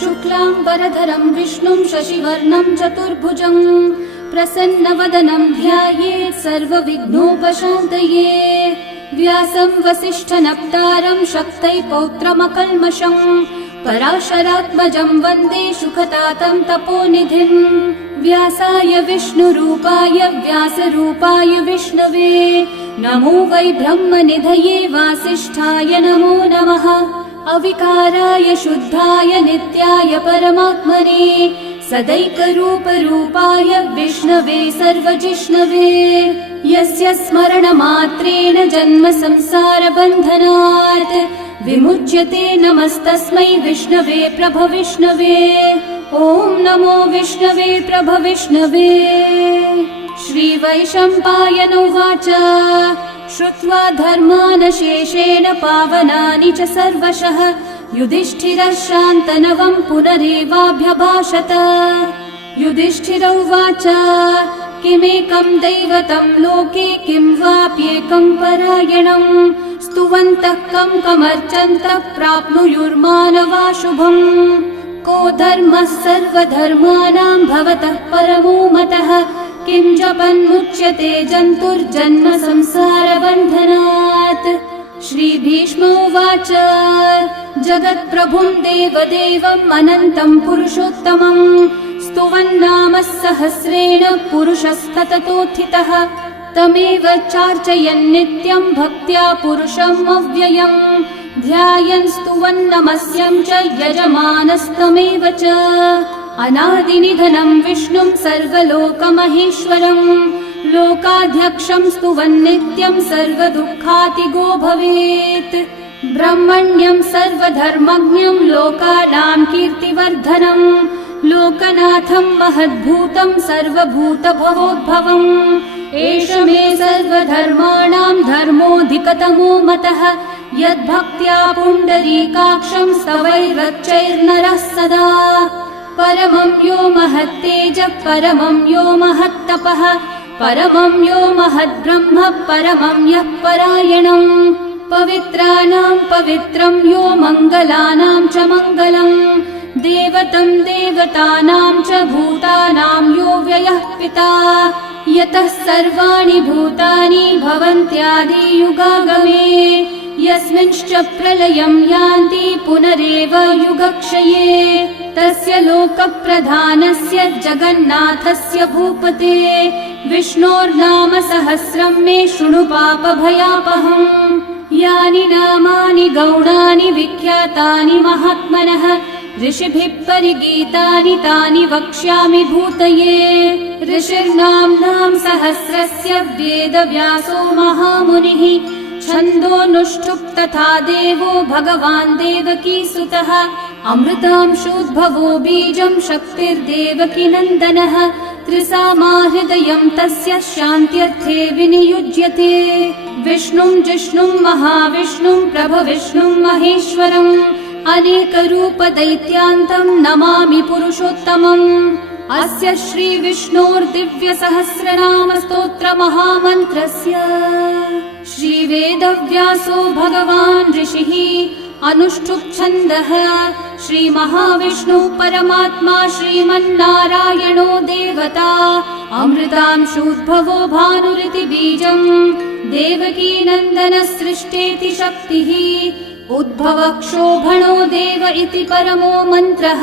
शुक्लांबरधरं विष्णुं शशिवर्णं चतुर्भुजं प्रसन्नवदनं ध्यायेत् सर्वविघ्नोपशान्तये। व्यासं वसिष्ठनप्तारं शक्तै पौत्रमकल्मषं पराशरात्मजं वन्दे सुखतातं तपोनिधिं। व्यासाय विष्णुरूपाय व्यासरूपाय विष्णवे नमो वै ब्रह्मनिधये वासिष्ठाय नमो नमः। अविकाराय शुद्धाय नित्याय परमात्मने सदैकरूपरूपाय विष्णवे सर्वजिष्णवे। यस्य स्मरणमात्रेण जन्म संसारबन्धनात् विमुच्यते नमस्तस्मै विष्णवे प्रभविष्णवे। ॐ नमो विष्णवे प्रभविष्णवे। श्रीवैशम्पायन उवाच श्रुत्वा धर्मानशेषेण पावनानि च सर्वशः युधिष्ठिरः शान्तनवं पुनरेवाभ्यभाषत। युधिष्ठिर उवाच किमेकं दैवतं लोके किं वाप्येकं परायणं स्तुवन्तः कं कमर्चन्तः प्राप्नुयुर्मानवा शुभम्। को धर्मः सर्वधर्माणां भवतः परमो मतः किं जपन्मुच्यते जन्तुर्जन्म संसारबन्धनात्। श्रीभीष्म उवाच जगत्प्रभुं देवदेवम् अनन्तं पुरुषोत्तमं स्तुवन्नाम सहस्रेण पुरुषस्तततोत्थितः तमेव चार्चयन् नित्यं भक्त्या पुरुषम् अव्ययम् ध्यायन् स्तुवन्नमस्यं च यजमानस्तमेव च। अनादिनिधनं विष्णुं सर्वलोकमहेश्वरं लोकाध्यक्षं स्तुवन्नित्यं सर्वदुःखातिगो भवेत्। ब्रह्मण्यं सर्वधर्मज्ञं लोकानां कीर्तिवर्धनं लोकनाथं महद्भूतं सर्वभूतभवोद्भवम्। एष मे सर्वधर्माणां धर्मोऽधिकतमो मतः यद्भक्त्या पुण्डरीकाक्षं स्तवैरर्चैर्नरः सदा। परमं यो महत्तेजः परमं यो महत्तपः परमं यो महद्ब्रह्म परमं यः परायणं। पवित्राणां पवित्रं यो मङ्गलानां च मङ्गलं देवतं देवतानां च भूतानां यो व्ययः पिता यतः सर्वाणि भूतानि भवन्त्यादियुगागमे यस्मिंश्च प्रलयं यान्ति पुनरेव युगक्षये तस्य लोकप्रधानस्य जगन्नाथस्य भूपते विष्णोर्नाम सहस्रं मे शृणु पापभयापहम्। यानि नामानि गौणानि विख्यातानि महात्मनः ऋषिभिः परिगीतानि तानि वक्ष्यामि भूतये। ऋषिर्नाम्नां सहस्रस्य वेदव्यासो महामुनिः छन्दोऽनुष्ठुप् तथा देवो भगवान् देवकीसुतः अमृतांशोद्भवो बीजं शक्तिर्देवकी नन्दनः त्रिसामा हृदयं तस्य शान्त्यर्थे विनियुज्यते। विष्णुं जिष्णुं महाविष्णुं प्रभविष्णुं महेश्वरम् अनेकरूपदैत्यान्तं नमामि पुरुषोत्तमम्। अस्य श्रीविष्णोर्दिव्यसहस्रनामस्तोत्रमहामन्त्रस्य श्रीवेदव्यासो भगवान् ऋषिः अनुष्ठुप्-छन्दः श्रीमहाविष्णुः परमात्मा श्रीमन्नारायणो देवता अमृतांशोद्भवो भानुरिति बीजम् देवकी नन्दनसृष्टेति शक्तिः उद्भवक्षोभणो देव इति परमो मन्त्रः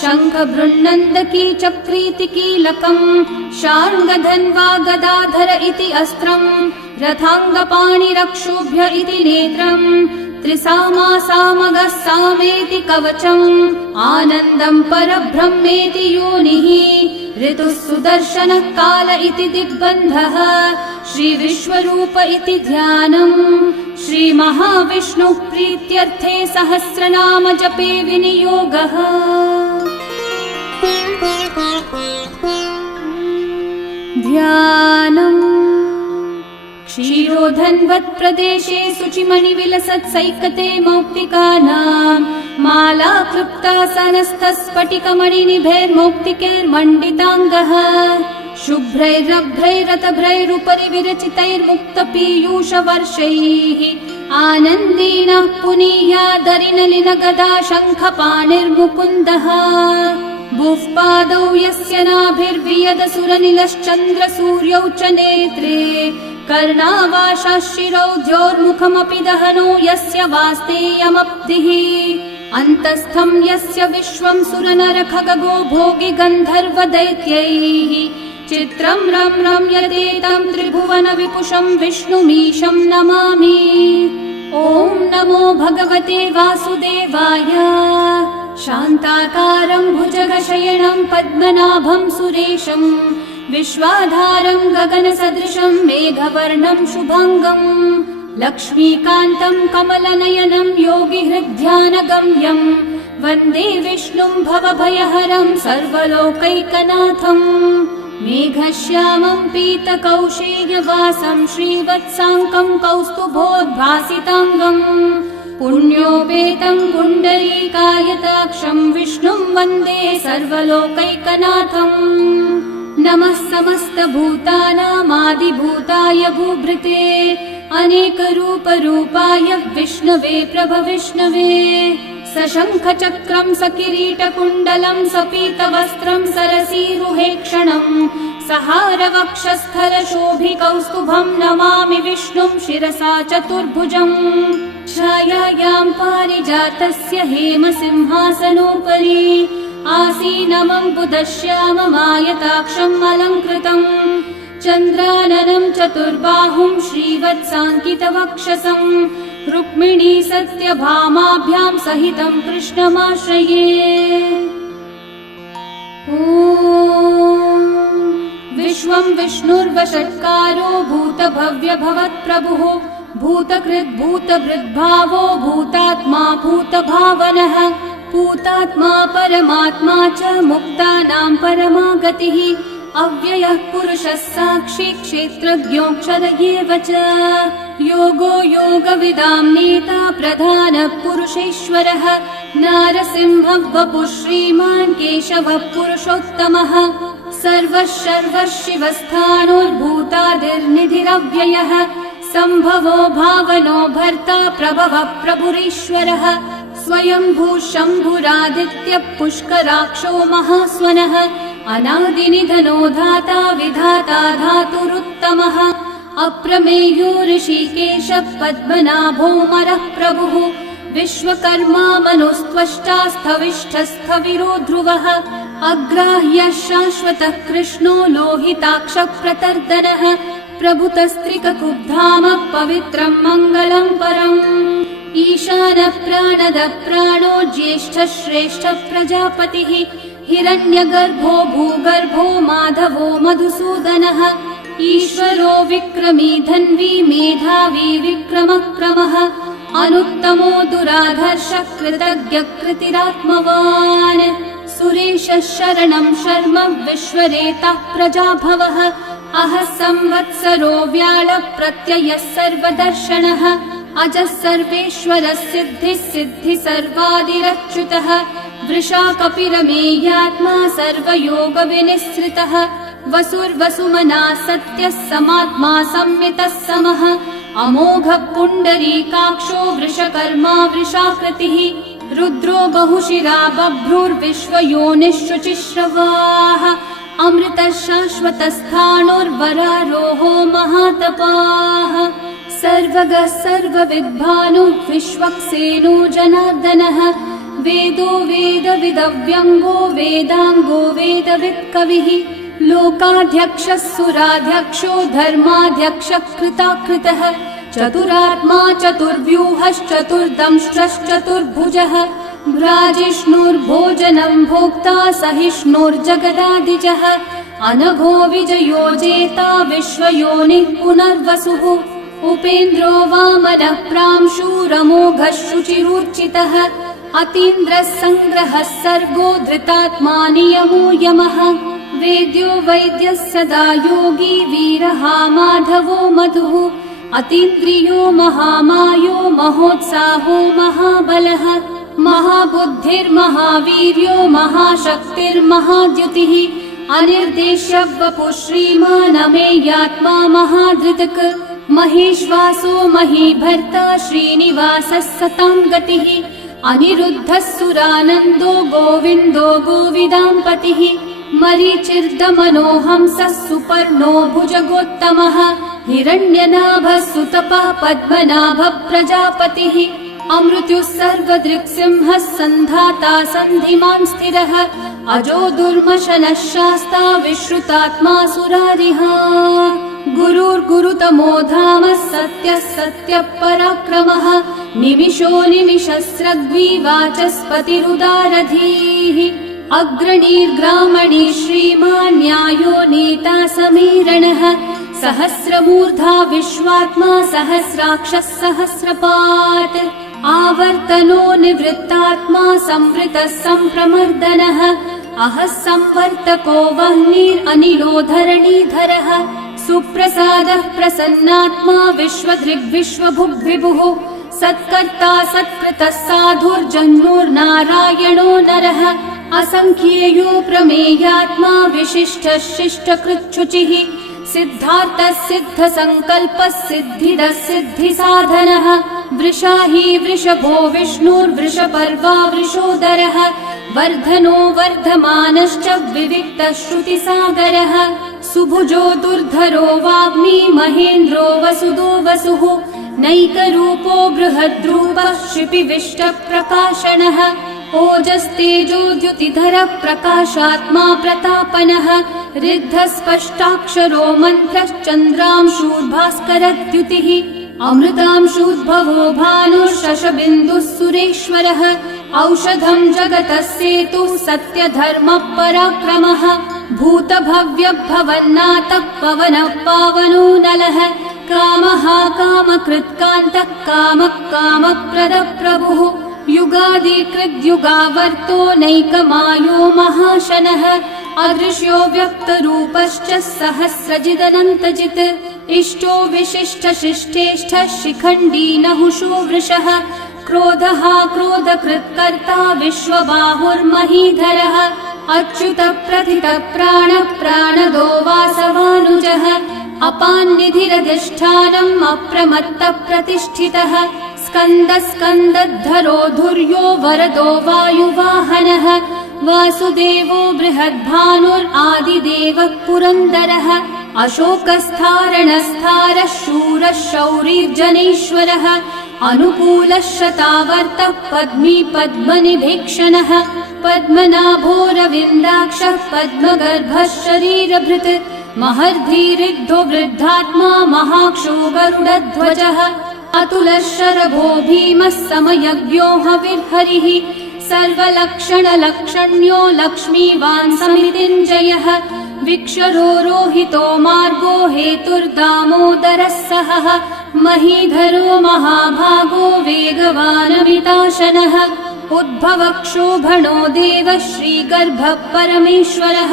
शङ्खबृन्नन्दकी चक्रीति कीलकम् शार्ङ्गधन्वा गदाधर इति अस्त्रम् रथाङ्गपाणिरक्षोभ्य इति नेत्रम् त्रिसामा सामगः सामेति कवचम् आनन्दं परब्रह्मेति योनिः ऋतुः सुदर्शनः काल इति दिग्बन्धः श्रीविश्वरूप इति ध्यानम् श्रीमहाविष्णुः प्रीत्यर्थे सहस्रनाम जपे विनियोगः। ध्यानम् क्षीरोधन्वत्प्रदेशे शुचिमणिविलसत्सैकते मौक्तिकानां माला क्लृप्तासनस्थस्फटिकमणिनिभैर्मौक्तिकैर्मण्डिताङ्गः शुभ्रैरभ्रैरतभ्रैरुपरि विरचितैर्मुक्तपीयूषवर्षैः आनन्देन पुनीयादरिनलिनगदा शङ्खपाणिर्मुकुन्दः भुःपादौ यस्य नाभिर्वियदसुरनिलश्चन्द्रसूर्यौ च नेत्रे कर्णावाशाः शिरौ द्योर्मुखमपि दहनो यस्य वास्तेयमब्धिः अन्तस्थं यस्य विश्वं सुरनरखगो भोगि गन्धर्वदैत्यैः चित्रं रम्यते तं त्रिभुवन विपुषं विष्णुमीशं नमामि। ॐ नमो भगवते वासुदेवाय। शान्ताकारं भुजगशयनं पद्मनाभं सुरेशं विश्वाधारं गगनसदृशं मेघवर्णं शुभाङ्गं लक्ष्मीकान्तं कमलनयनं योगिहृद्ध्यानगम्यं वन्दे विष्णुं भवभयहरं सर्वलोकैकनाथम् मेघश्यामं पीतकौशेयवासं श्रीवत्साङ्कं कौस्तुभोद्भासिताङ्गं पुण्योपेतं पुण्डरीकायताक्षं विष्णुं वन्दे सर्वलोकैकनाथम् नमः समस्तभूतानामादिभूताय भूभृते अनेकरूपरूपाय विष्णवे प्रभविष्णवे सशङ्खचक्रं सकिरीटकुण्डलं सपीतवस्त्रं सरसीरुहेक्षणं सहारवक्षस्थलशोभिकौस्तुभं नमामि विष्णुं शिरसा चतुर्भुजम् छायायां पारिजातस्य हेमसिंहासनोपरि आसीनमं बुधश्याममायताक्षम् अलङ्कृतम् चन्द्राननं चतुर्बाहुं श्रीवत्साङ्कितवक्षसं रुक्मिणी सत्यभामाभ्यां सहितं कृष्णमाश्रये। ॐ विश्वं विष्णुर्वषट्कारो भूतभव्यभवत्प्रभुः भूतकृद्भूतभृद्भावो भूतात्मा भूतभावनः भूतात्मा परमात्मा च मुक्तानां परमा गतिः अव्ययः पुरुषः साक्षी क्षेत्रज्ञोऽक्षर एव च योगो योगविदां नेता प्रधानः पुरुषेश्वरः नारसिंहः वपुः श्रीमान् केशवः पुरुषोत्तमः सर्वः शर्वः शिवस्थाणोर्भूतादिर्निधिरव्ययः सम्भवो भावनो भर्ता प्रभवः प्रभुरीश्वरः स्वयंभू शम्भुरादित्यः पुष्कराक्षो महास्वनः अनादिनिधनो धाता विधाता धातुरुत्तमः अप्रमेयो ऋषिकेशः पद्मनाभोऽमरः प्रभुः विश्वकर्मा मनुस्त्वष्टा स्थविष्ठस्थविरो ध्रुवः अग्राह्यः शाश्वतः कृष्णो लोहिताक्षः प्रतर्दनः प्रभुतस्त्रिककुब्धामः पवित्रं मङ्गलं परम् ईशानः प्राणदः प्राणो ज्येष्ठः श्रेष्ठः प्रजापतिः हिरण्यगर्भो भूगर्भो माधवो मधुसूदनः ईश्वरो विक्रमी धन्वी मेधावी विक्रमक्रमः अनुत्तमो दुराधर्षः कृतज्ञः कृतिरात्मवान् सुरेशः शरणं शर्म विश्वरेतः प्रजाभवः अहः संवत्सरो व्याळः प्रत्ययः सर्वदर्शनः अजः सर्वेश्वरः सिद्धिः सिद्धिः सर्वादिरच्युतः वृषा कपिरमेयात्मा सर्वयोगविनिःसृतः वसुर्वसुमना सत्यः समात्मा संमितः समः अमोघः पुण्डरीकाक्षो वृषकर्मा वृषाकृतिः रुद्रो बहुशिरा बभ्रुर्विश्वयोनिःशुचिश्रवाः अमृतः शाश्वतस्थाणोर्वरारोहो महातपाः सर्वगः सर्वविद्भानुः विश्वक्सेनो जनार्दनः वेदो वेदविदव्यङ्गो वेदाङ्गो वेदवित्कविः लोकाध्यक्षः सुराध्यक्षो धर्माध्यक्षः कृताकृतः चतुरात्मा चतुर्व्यूहश्चतुर्दंष्ट्रश्चतुर्भुजः भ्राजिष्णुर्भोजनं भोक्ता सहिष्णुर्जगदादिजः अनघो विजयो जेता विश्वयोनिः पुनर्वसुः उपेन्द्रो वामनः प्रांशुरमोघः शुचिरूर्चितः अतीन्द्रः सङ्ग्रहः सर्गो धृतात्मा नियमो यमः वेद्यो वैद्यः सदा योगी वीरः माधवो मधुः अतीन्द्रियो महामायो महोत्साहो महाबलः महाबुद्धिर्महावीर्यो महाशक्तिर्महाद्युतिः अनिर्देश्य वपुः श्रीमान् अमेयात्मा महाधृतक् महेश्वासो महीभर्ता श्रीनिवासः सतां गतिः अनिरुद्धः सुरानन्दो गोविन्दो गोविदाम्पतिः मरीचिर्दमनोहंसः सुपर्णो भुजगोत्तमः हिरण्यनाभः सुतपः पद्मनाभः प्रजापतिः अमृत्युः सर्वदृक्सिंहः सन्धाता सन्धिमान् स्थिरः अजो दुर्मशनः शास्ता विश्रुतात्मा सुरारिः गुरुर्गुरुतमो धामः सत्यः सत्यः पराक्रमः निमिषो निमिषस्रग्वी वाचस्पतिरुदारधीः अग्रणीर्ग्रामणी श्रीमान् न्यायो नेता समीरणः सहस्रमूर्धा विश्वात्मा सहस्राक्षः सहस्रपात् आवर्तनो निवृत्तात्मा संवृतः सम्प्रमर्दनः अहः संवर्तको वह्निरनिलो धरणीधरः सुप्रसादः प्रसन्नात्मा विश्वदृग्विश्वभुग्विभुः सत्कर्ता सत्कृतः साधुर्जन्मुर्नारायणो नरः असंख्येयो प्रमेयात्मा विशिष्टः शिष्टकृच्छुचिः सिद्धार्थः सिद्धसङ्कल्पः सिद्धिदः सिद्धिसाधनः वृषाही वृषभो विष्णुर्वृषपर्वा वृषोदरः वर्धनो वर्धमानश्च विविक्तः श्रुतिसागरः सुभुजो दुर्धरो वाग्मी महेन्द्रो वसुदो वसुः नैकरूपो बृहद्रूपः क्षिपिविष्टप्रकाशनः ओजस्तेजोद्युतिधरः प्रकाशात्मा प्रतापनः ऋद्धस्पष्टाक्षरो मन्त्रश्चन्द्रांशूर्भास्करद्युतिः अमृतांशूद्भवो भानुः शशबिन्दुः सुरेश्वरः औषधं जगतः सेतुः सत्यधर्मः पराक्रमः भूतभव्यभवन्नाथः पवनः पावनो नलः कामः कामकृत्कान्तः कामः कामप्रदः प्रभुः युगादिकृद्युगावर्तो नैकमायो महाशनः अदृश्यो व्यक्तरूपश्च सहस्रजिदनन्तजित् इष्टो विशिष्टशिष्टेष्ठः शिखण्डी नहुषो वृषः क्रोधः क्रोधकृत्कर्ता विश्वबाहुर्महीधरः अच्युतः प्रथितः प्राणः प्राणदो वासवानुजः अपान्निधिरधिष्ठानम् अप्रमत्तः प्रतिष्ठितः स्कन्दः स्कन्दद्धरो धुर्यो वरदो वायुवाहनः वासुदेवो बृहद्भानुरादिदेवः पुरन्दरः अशोकस्थारणस्थारः शूरः शौरिर्जनेश्वरः अनुकूलः शतावर्तः पद्मी पद्मनिभीक्षणः पद्मनाभोरविन्दाक्षः पद्मगर्भः शरीरभृत् महर्धिरिद्धो वृद्धात्मा महाक्षो गरुडध्वजः अतुलः शरभो भीमः समयज्ञो हविर्हरिः सर्वलक्षणलक्षण्यो लक्ष्मीवान् समितिञ्जयः विक्षरो रोहितो मार्गो हेतुर्दामोदरः सहः महीधरो महाभागो वेगवानमिताशनः उद्भवक्षोभणो देवः श्रीगर्भः परमेश्वरः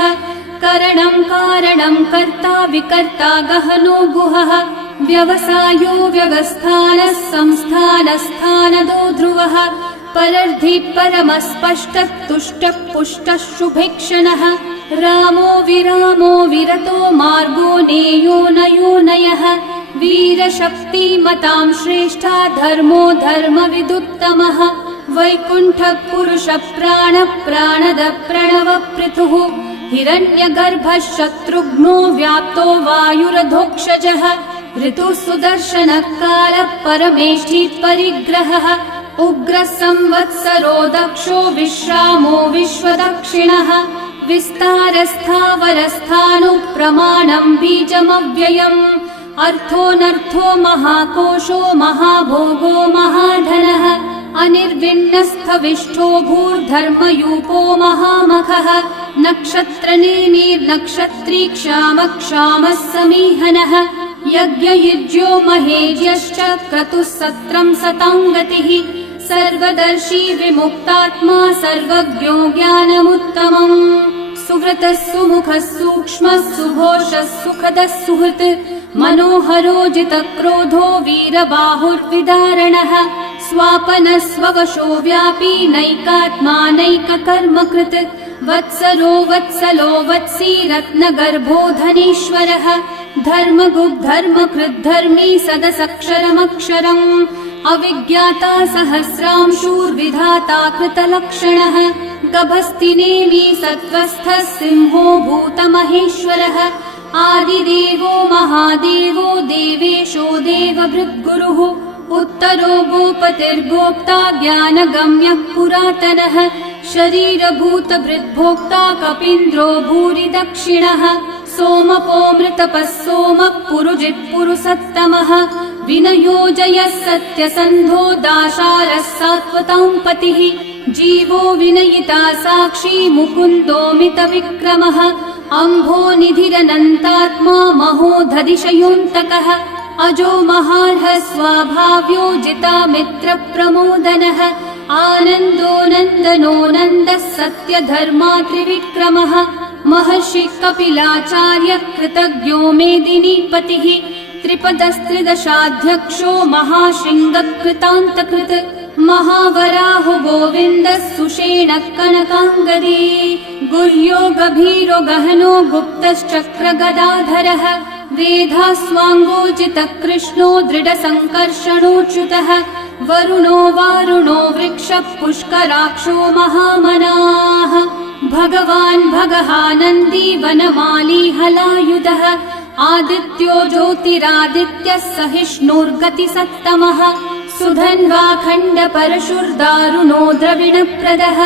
करणं कारणं कर्ता विकर्ता गहनो गुहः व्यवसायो व्यवस्थानः संस्थानस्थानदो ध्रुवः परर्धि परमस्पष्टः तुष्टः पुष्टः शुभेक्षणः रामो विरामो विरतो मार्गो नेयो नयो नयः वीरशक्तिमतां श्रेष्ठा धर्मो धर्मविदुत्तमः वैकुण्ठः पुरुषः प्राणः प्राणदः प्रणवपृथुः हिरण्यगर्भः शत्रुघ्नो व्याप्तो वायुरधोक्षजः ऋतुः सुदर्शनः कालः परमेष्ठी परिग्रहः उग्रः संवत्सरो दक्षो विश्रामो विश्वदक्षिणः विस्तारस्थावरस्थाणु प्रमाणं बीजमव्ययम् अर्थोऽनर्थो महाकोशो महाभोगो महाधनः अनिर्विण्णस्थविष्ठो भूर्धर्मयूपो महामखः नक्षत्रनेमिर्नक्षत्री क्षामः समीहनः यज्ञयुज्यो महेज्यश्च क्रतुः सत्रं सतां गतिः सर्वदर्शी विमुक्तात्मा सर्वज्ञो ज्ञानमुत्तमम् सुव्रतः सुमुखः सूक्ष्मः सुघोषः सुखदः सुहृत् मनोहरो जितक्रोधो वीरबाहुर्विदारणः स्वापनः स्ववशो व्यापी नैकात्मा नैककर्मकृत् वत्सरो वत्सलो वत्सी रत्नगर्भो धनीश्वरः धर्मगुग्धर्मकृद्धर्मी सदसक्षरमक्षरम् अविज्ञाता सहस्रांशूर्विधाता कृतलक्षणः गभस्तिनेमि सत्त्वस्थः सिंहो भूतमहेश्वरः आदिदेवो महादेवो देवेशो देवभृद्गुरुः उत्तरो गोपतिर्गोप्ता ज्ञानगम्यः पुरातनः शरीरभूतभृद्भोक्ता कपीन्द्रो भूरि दक्षिणः सोमपो मृतपः सोमः पुरुजित्पुरुसत्तमः विनयोजयः सत्यसन्धो दाशारः सात्वतां पतिः जीवो विनयिता साक्षी मुकुन्दोमितविक्रमः अम्भो निधिरनन्तात्मा महोदधिशयोऽन्तकः अजो महार्हः स्वाभाव्यो जिता मित्रप्रमोदनः आनन्दो नन्दनो नन्दः सत्यधर्मा त्रिविक्रमः महर्षि कपिलाचार्य कृतज्ञो मेदिनीपतिः त्रिपदस्त्रिदशाध्यक्षो महाशृङ्गकृतान्तकृत् महावराहो गोविन्दः सुषेणः कनकाङ्गदी गुह्यो गभीरो गहनो गुप्तश्चक्रगदाधरः वेधास्वाङ्गोजितः कृष्णो दृढसङ्कर्षणोच्युतः वरुणो वारुणो वृक्षः पुष्कराक्षो महामनाः भगवान् भगहानन्दी वनमाली हलायुधः आदित्यो ज्योतिरादित्यः सहिष्णुर्गतिसत्तमः सुधन्वा खण्डपरशुर्दारुणो द्रविणप्रदः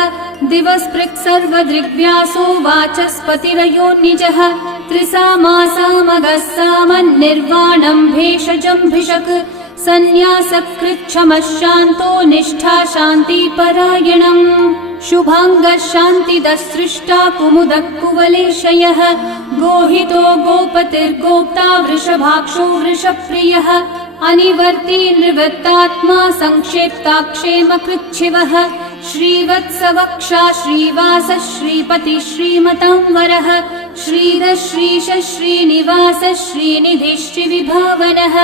दिवस्पृक् सर्वदृग्व्यासो वाचस्पतिरयो निजः त्रिसामासामगः सामन्निर्वाणं भेषजम्भिषक् सन्न्यासकृच्छमः शान्तो निष्ठा शान्तिपरायणम् शुभाङ्गः शान्तिदः सृष्टा कुमुदः कुवलेशयः गोहितो गोपतिर्गोप्ता वृषभाक्षो वृषप्रियः अनिवर्ती निवृत्तात्मा संक्षेप्ताक्षेमकृच्छिवः श्रीवत्सवक्षा श्रीवास श्रीपति श्रीमतांवरः श्रीधर श्रीश श्रीनिवास श्रीनिधि श्रीविभावनः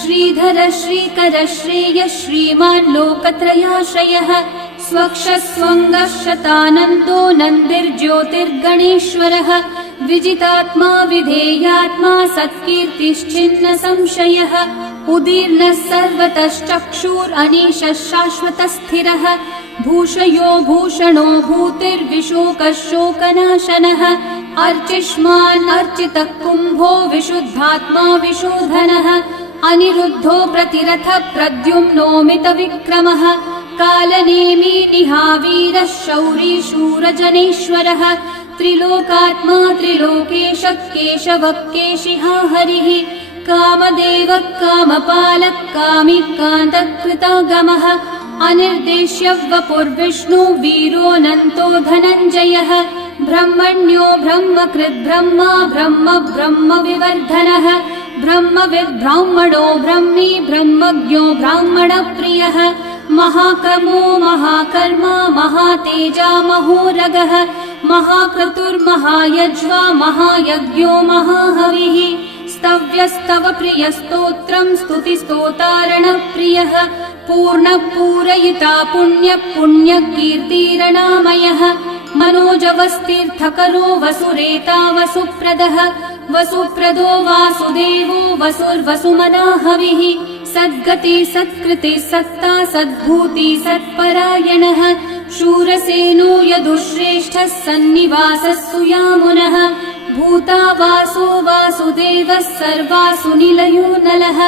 श्रीधर श्रीकर श्रेय श्रीमान् लोकत्रयाश्रयः स्वक्षस्वङ्गः शतानन्दो नन्दिर्ज्योतिर्गणेश्वरः विजितात्मा विधेयात्मा सत्कीर्तिश्चिन्न संशयः उदीर्णः सर्वतश्चक्षुरनीशः शाश्वतस्थिरः भूषयो भूषणो भूतिर्विशोकः शोकनाशनः अर्चिष्मान् अर्चितः कुम्भो विशुद्धात्मा विशोधनः अनिरुद्धो प्रतिरथः प्रद्युम्नोमितविक्रमः कालनेमी निहावीरः शौरी शूरजनेश्वरः त्रिलोकात्मा त्रिलोकेशः केशवः केशिहा हरिः कामदेवः कामपालः कामी कान्तः कृतागमः अनिर्देश्य वपुर्विष्णु वीरोऽनन्तो धनञ्जयः ब्रह्मण्यो ब्रह्मकृद् ब्रह्मा ब्रह्म ब्रह्म विवर्धनः ब्रह्मविद् ब्राह्मणो ब्रह्मी ब्रह्मज्ञो ब्राह्मणप्रियः महाकर्मो महाकर्मा महातेजा महोरगः महाक्रतुर्महायज्वा महायज्ञो महाहविः स्तव्यस्तव प्रियस्तोत्रम् स्तुतिस्तोतारणप्रियः पूर्णः पूरयिता पुण्यः पुण्यकीर्तिरणामयः मनोजवस्तीर्थकरो वसुरेता वसुप्रदः वसुप्रदो वासुदेवो वसुर्वसुमनाहविः सद्गति सत्कृति सत्ता सद्भूति सत्परायणः शूरसेनो यदुश्रेष्ठः सन्निवासः सुयामुनः भूता वासो वासुदेवः सर्वासु निलयो नलः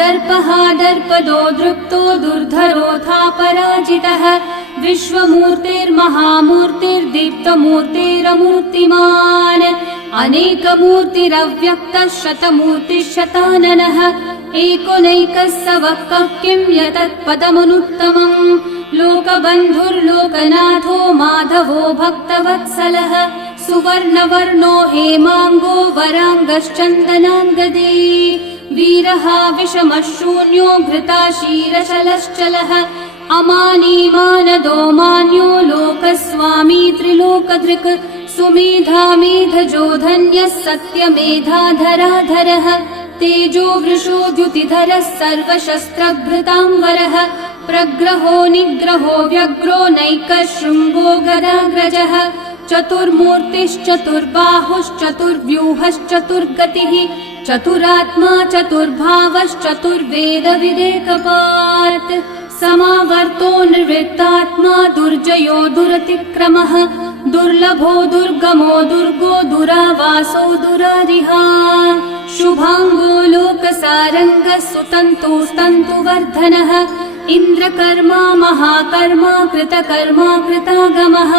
दर्पः दर्पदो दृप्तो दुर्धरोऽथा पराजितः विश्वमूर्तिर्महामूर्तिर्दीप्तमूर्तिरमूर्तिमान् अनेकमूर्तिरव्यक्तः शतमूर्तिशताननः एकोनैकः स वः किं यतत्पदमनुत्तमम् लोकबन्धुर्लोकनाथो माधवो भक्तवत्सलः सुवर्णवर्णो हेमाङ्गो वराङ्गश्चन्दनाङ्गदे वीरः विषमः शून्यो घृताशीरशलश्चलः अमानी मानदो मान्यो लोकस्वामी त्रिलोकधृक् सुमेधा मेधजो धन्यः सत्यमेधाधराधरः तेजो वृषो द्युतिधरः सर्वशस्त्रभृताम्बरः प्रग्रहो निग्रहो व्यग्रो नैकः शृङ्गो गदाग्रजः चतुर्मूर्तिश्चतुर्बाहुश्चतुर्व्यूहश्चतुर्गतिः चतुरात्मा चतुर्भावश्चतुर्वेदविदेकपात् समावर्तो निर्वृत्तात्मा दुर्जयो दुरतिक्रमः दुर्लभो दुर्गमो दुर्गो दुरावासो दुरारिहा शुभांगो लोकसारङ्गः सुतन्तुस्तन्तुवर्धनः इन्द्रकर्मा महाकर्मा कृतकर्मा कृतागमः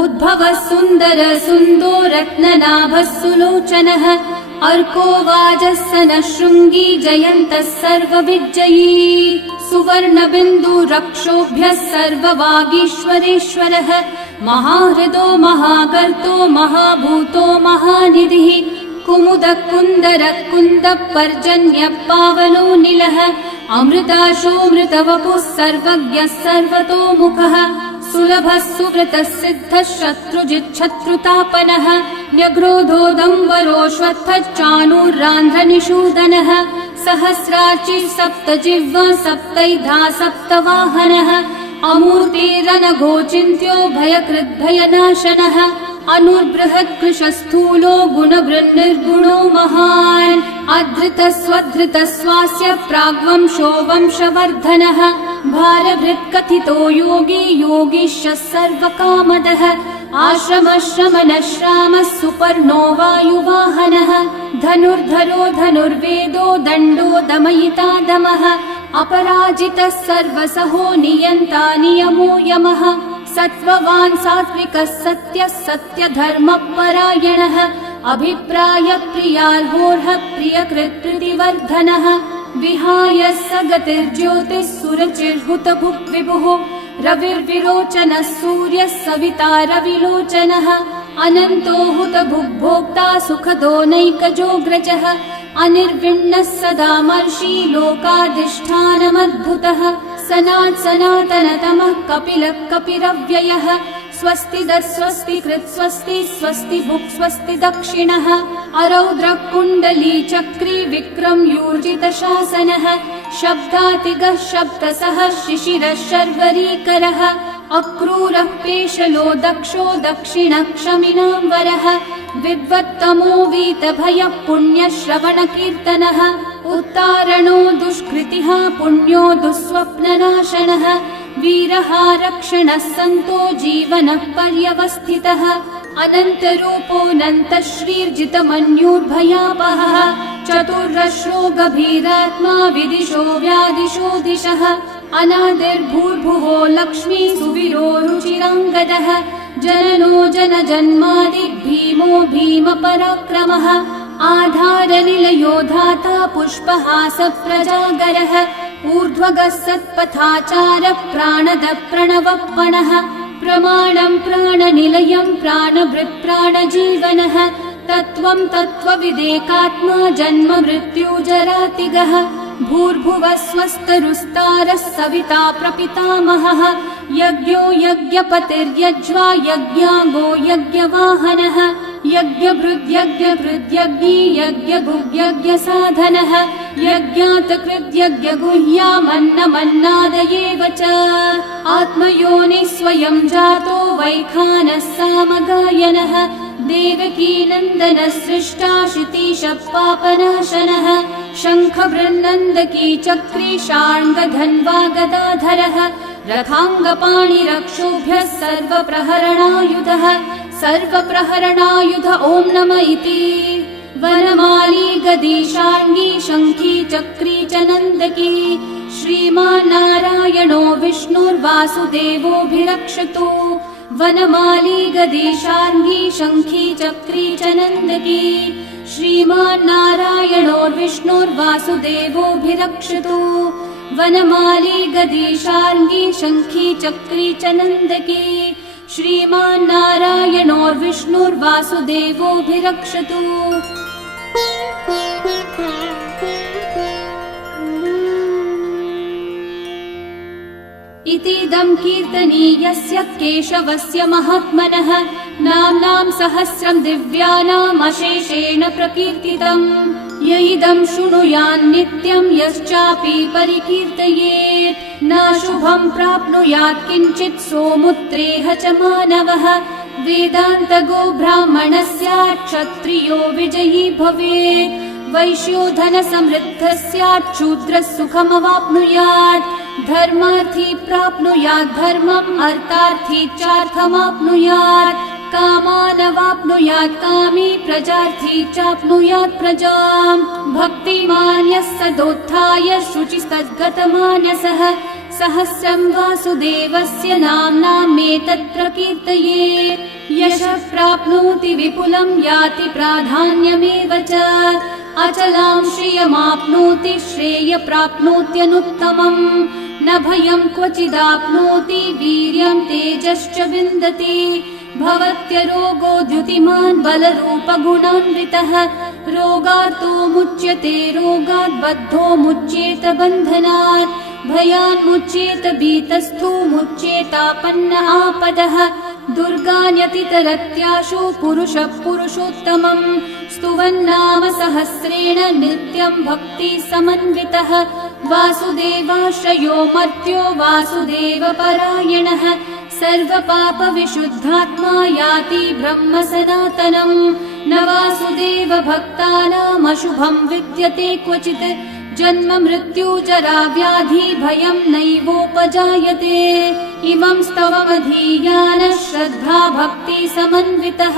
उद्भवः सुन्दर सुन्दो रत्ननाभः सुलोचनः अर्को वाजः सनः शृङ्गी जयन्तः सर्वविजयी सुवर्णबिन्दु रक्षोभ्यः सर्ववागीश्वरेश्वरः महाहृदो महाकर्तो महाभूतो महानिधिः कुमुदः कुन्दरः कुन्दः पर्जन्यः पावनो निलः अमृताशोऽमृतवपुः सर्वज्ञः सर्वतोमुखः सुलभः सुव्रतः सिद्धः शत्रुजिच्छत्रुतापनः न्यग्रोधोदम्बरोऽश्वत्थः चाणूरान्ध्रनिषूदनः सहस्रार्ची सप्तजिह्वा सप्तैधा सप्तवाहनः अमूर्तिरनघोचिन्त्यो भयकृद्भयनाशनः अनुर्बृहत्कृशस्थूलो गुणवृन्निर्गुणो महान् अधृतस्वधृतस्वास्य प्राग्वंशो वंशवर्धनः भारभृत्कथितो योगी योगीशः सर्वकामदः आश्रमश्रमणश्रामः सुपर्णो वायुवाहनः धनुर्धरो धनुर्वेदो दण्डो दमयिता दमः अपराजितः सर्वसहो नियन्ता नियमो यमः सत्त्ववान् सात्विकः सत्यः सत्यधर्मपरायणः अभिप्रायप्रियार्होर्हः प्रियकृत्प्रीतिवर्धनः विहाय स गतिर्ज्योतिः सुरचिर्हुतभुक् विभुः रविर्विरोचनः सूर्यः सविता रविलोचनः अनन्तो हुतभुग्भोक्ता सुखदो नैकजोऽग्रजः अनिर्विण्णः सदा मर्षि लोकाधिष्ठानमद्भुतः सनातनतमः कपिलः कपिरव्ययः स्वस्ति स्वस्ति कृत् स्वस्ति स्वस्ति भुक् स्वस्ति दक्षिणः अरौद्रः कुण्डली चक्री विक्रम यूर्जित शासनः शब्दातिगः शब्दसः शिशिरः शर्वरीकरः अक्रूरः पेशलो दक्षो दक्षिणक्षमिनाम्बरः विद्वत्तमो वीतभयः पुण्यश्रवणकीर्तनः उत्तारणो दुष्कृतिः पुण्यो दुःस्वप्ननाशनः वीरः रक्षणः सन्तो जीवनः पर्यवस्थितः अनन्तरूपोऽनन्तश्रीर्जितमन्युर्भयापहः चतुर्रश्रो गभीरात्मा विदिशो व्यादिशो दिशः अनादिर्भूर्भुवो लक्ष्मी सुवीरो रुचिराङ्गदः जननो जनजन्मादि भीमो भीमपराक्रमः आधारनिलयो धाता पुष्पहास प्रजागरः ऊर्ध्वगः सत्पथाचारः प्राणदः प्रणवप्पणः प्रमाणं प्राणनिलयं प्राणभृत् प्राणजीवनः तत्त्वं तत्त्वविदेकात्मा जन्म मृत्युजरातिगः भूर्भुवः स्वस्तरुस्तारः सविता प्रपितामहः यज्ञो यज्ञपतिर्यज्वा यज्ञाङ्गो यज्ञवाहनः यज्ञभृद्यज्ञकृद्यज्ञी यज्ञभुग्यज्ञसाधनः यज्ञातकृद्यज्ञगुह्यामन्नमन्नादयेव च आत्मयोनिः स्वयं जातो वैखानः सामगायनः देवकीनन्दनः सृष्टा शितीशः पापनाशनः शङ्खबृन्नन्दकी चक्री शार्ङ्गधन्वा गदाधरः रथाङ्गपाणिरक्षोभ्यः सर्वप्रहरणायुधः सर्वप्रहरणायुध ॐ नम इति वनमाली गदी शार्ङ्गी शङ्खी चक्री च नन्दकी श्रीमान्नारायणो विष्णुर्वासुदेवोऽभिरक्षतु वनमाली गदी शार्ङ्गी शङ्खी चक्री च नन्दकी श्रीमान्नारायणो विष्णुर्वासुदेवोऽभिरक्षतु वनमाली गदी शार्ङ्गी शङ्खी चक्री च नन्दकी श्रीमान्नारायणो विष्णुर्वासुदेवोऽभिरक्षतु इतीदं कीर्तनीयस्य केशवस्य महात्मनः नाम्नां सहस्रं दिव्यानामशेषेण प्रकीर्तितम्। य इदं शृणुयान् नित्यं यश्चापि परिकीर्तयेत् नाशुभं प्राप्नुयात् किञ्चित् सोमुत्रेह च मानवः। वेदान्तगो ब्राह्मणः स्यात् क्षत्रियो विजयी भवेत् वैश्यो धनसमृद्धः स्यात् शूद्रः सुखमवाप्नुयात् धर्मार्थी प्राप्नुयात् धर्मम् अर्थार्थी चार्थमाप्नुयात् कामानवाप्नुयात् कामी प्रजार्थी चाप्नुयात् प्रजाम्। भक्तिमान् यः सदोत्थाय शुचिस्तद्गतमानसः सहस्रं वासुदेवस्य नाम्नामेतत् प्रकीर्तये। यशः प्राप्नोति विपुलं याति प्राधान्यमेव च अचलां श्रियमाप्नोति श्रेय प्राप्नोत्यनुत्तमम्। न भयं क्वचिदाप्नोति वीर्यं तेजश्च विन्दति भवत्यरोगो द्युतिमान् बलरूपगुणान्वितः रोगार्तो मुच्यते रोगात् बद्धो मुच्येत बन्धनात् भयान् मुच्येत भीतस्थो मुच्येतापन्न आपदः दुर्गान्यतितरत्याशु पुरुषः पुरुषोत्तमम् स्तुवन्नाम सहस्रेण नित्यं भक्ति समन्वितः वासुदेवाश्रयो मर्त्यो वासुदेवपरायणः सर्वपाप विशुद्धात्मा याति ब्रह्म सनातनम्। न वासुदेव भक्तानामशुभं विद्यते क्वचित् जन्म मृत्यु जरा व्याधि भयं नैवोपजायते। इमं स्तवमधीयानः श्रद्धा भक्ति समन्वितः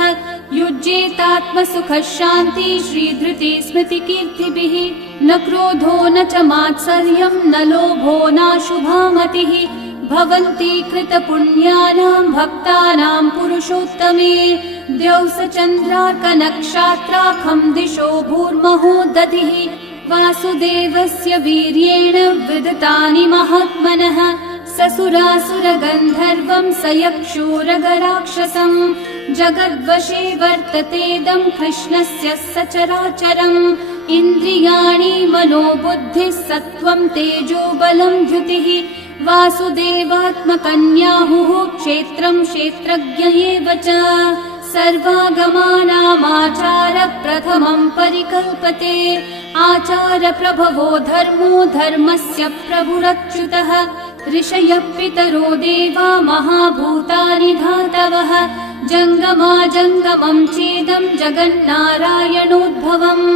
युज्येतात्मसुखः शान्ति श्रीधृति स्मृति कीर्तिभिः। न क्रोधो न च मात्सर्यं न लोभो नाशुभा मतिः भवन्ति कृतपुण्यानां भक्तानां पुरुषोत्तमे। द्यौस चन्द्रार्कनक्षत्राखं दिशो भूर्महो दधिः वासुदेवस्य वीर्येण विदतानि महात्मनः ससुरासुरगन्धर्वं स यक्षोरगराक्षसम् जगद्वशे वर्ततेदं कृष्णस्य सचराचरम्। इन्द्रियाणि मनोबुद्धिः सत्त्वं तेजो बलं द्युतिः वासुदेवात्मकन्याहुः क्षेत्रं क्षेत्रज्ञ एव च सर्वागमानामाचार प्रथमं परिकल्पते आचार प्रभवो धर्मो धर्मस्य प्रभुरच्युतः ऋषयः पितरो देवा महाभूतानि धातवः जङ्गमा जङ्गमं चेदं जगन्नारायणोद्भवम्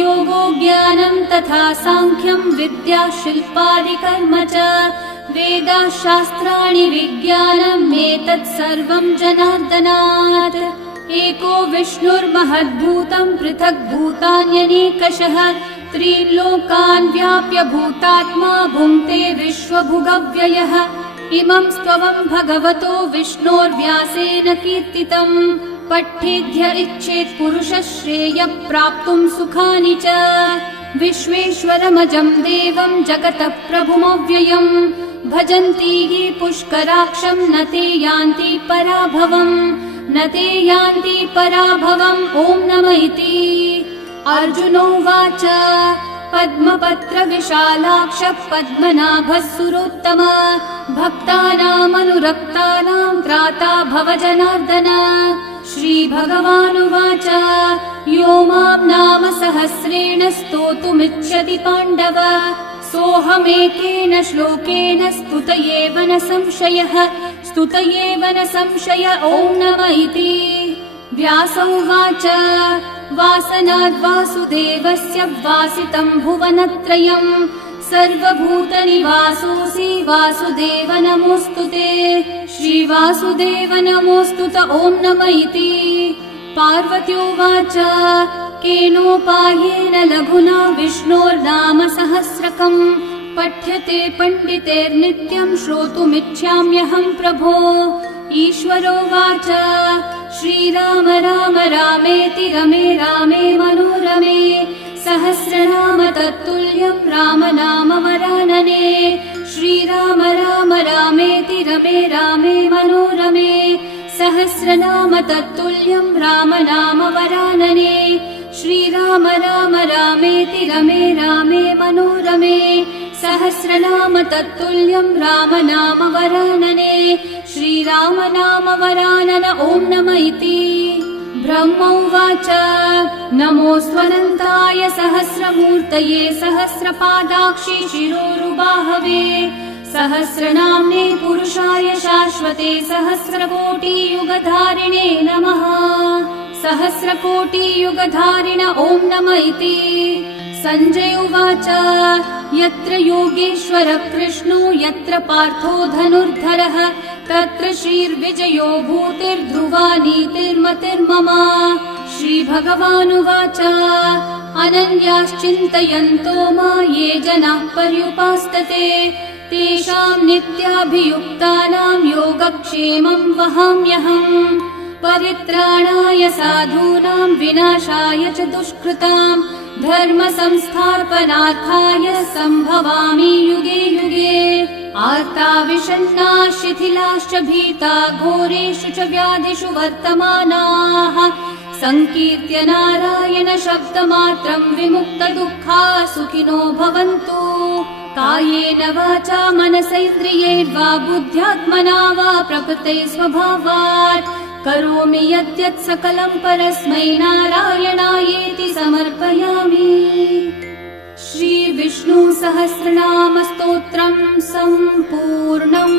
योगो ज्ञानं तथा साङ्ख्यं विद्या शिल्पादिकर्म च वेदाः शास्त्राणि विज्ञानमेतत् सर्वं जनार्दनात्। एको विष्णुर्महद्भूतं पृथक् भूतान्यनेकशः त्रीन् लोकान् व्याप्य भूतात्मा भुङ्क्ते विश्वभुगव्ययः। इमं स्तवं भगवतो विष्णोर्व्यासेन कीर्तितम् पठेद्य इच्छेत् पुरुषः श्रेयः प्राप्तुं सुखानि च। विश्वेश्वरमजं देवं जगतः प्रभुमव्ययम् भजन्ति ये पुष्कराक्षं न ते यान्ति पराभवम् न ते यान्ति पराभवम्। ॐ नमः इति। अर्जुनोवाच पद्मपत्रविशालाक्षः पद्मनाभः सुरोत्तम भक्तानामनुरक्तानां त्राता भव जनार्दन। श्रीभगवानुवाच यो मां नाम सहस्रेण स्तोतुमिच्छति पाण्डव सोऽहमेकेन श्लोकेन स्तुतयेव न संशयः स्तुतयेव न संशय। ॐ नमः इति। व्यास उवाच वासनाद् वासुदेवस्य वासितं भुवनत्रयम् सर्वभूतनिवासोऽसि वासुदेव नमोऽस्तुते। श्रीवासुदेव नमोऽस्तुत। ॐ नमः इति। पार्वत्योवाच केनोपायेन लघुना विष्णोर्नाम सहस्रकम् पठ्यते पण्डितेर्नित्यं श्रोतुमिच्छाम्यहं प्रभो। ईश्वरोवाच श्रीराम राम रामेति रमे रामे मनोरमे सहस्रनाम तत्तुल्यं राम नाम वरानने। श्रीराम राम रामेति रमे रामे मनोरमे सहस्रनाम तत्तुल्यं राम नाम वरानने। श्रीराम राम रामेति रमे रामे मनोरमे सहस्रनाम तत्तुल्यं रामनाम वरानने श्रीरामनाम वरानन ॐ नम इति ब्रह्म उवाच नमोऽस्त्वनन्ताय सहस्रमूर्तये सहस्रपादाक्षि शिरोरुबाहवे सहस्रनाम्ने पुरुषाय शाश्वते सहस्रकोटियुगधारिणे नमः सहस्रकोटियुगधारिण ॐ नम इति सञ्जय उवाच यत्र योगेश्वर कृष्णो यत्र पार्थो धनुर्धरः तत्र श्रीर्विजयो भूतिर्ध्रुवा नीतिर्मतिर्मम श्रीभगवानुवाच अनन्याश्चिन्तयन्तो मा ये जनाः पर्युपासते तेषां नित्याभियुक्तानां योगक्षेमं वहाम्यहम् परित्राणाय साधूनां विनाशाय च दुष्कृतां धर्म संस्थापनार्थाय सम्भवामि युगे युगे आर्ता विषण्णा शिथिलाश्च भीता घोरेषु च व्याधिषु वर्तमानाः संकीर्त्य नारायण शब्दमात्रं विमुक्तदुःखा सुखिनो भवन्तु कायेन वाचा मनसैन्द्रियैर्वा बुद्ध्यात्मना वा प्रकृते स्वभावात् करोमि यद्यत् सकलं परस्मै नारायणायेति समर्पयामि। श्री विष्णु सहस्रनाम स्तोत्रं सम्पूर्णम्।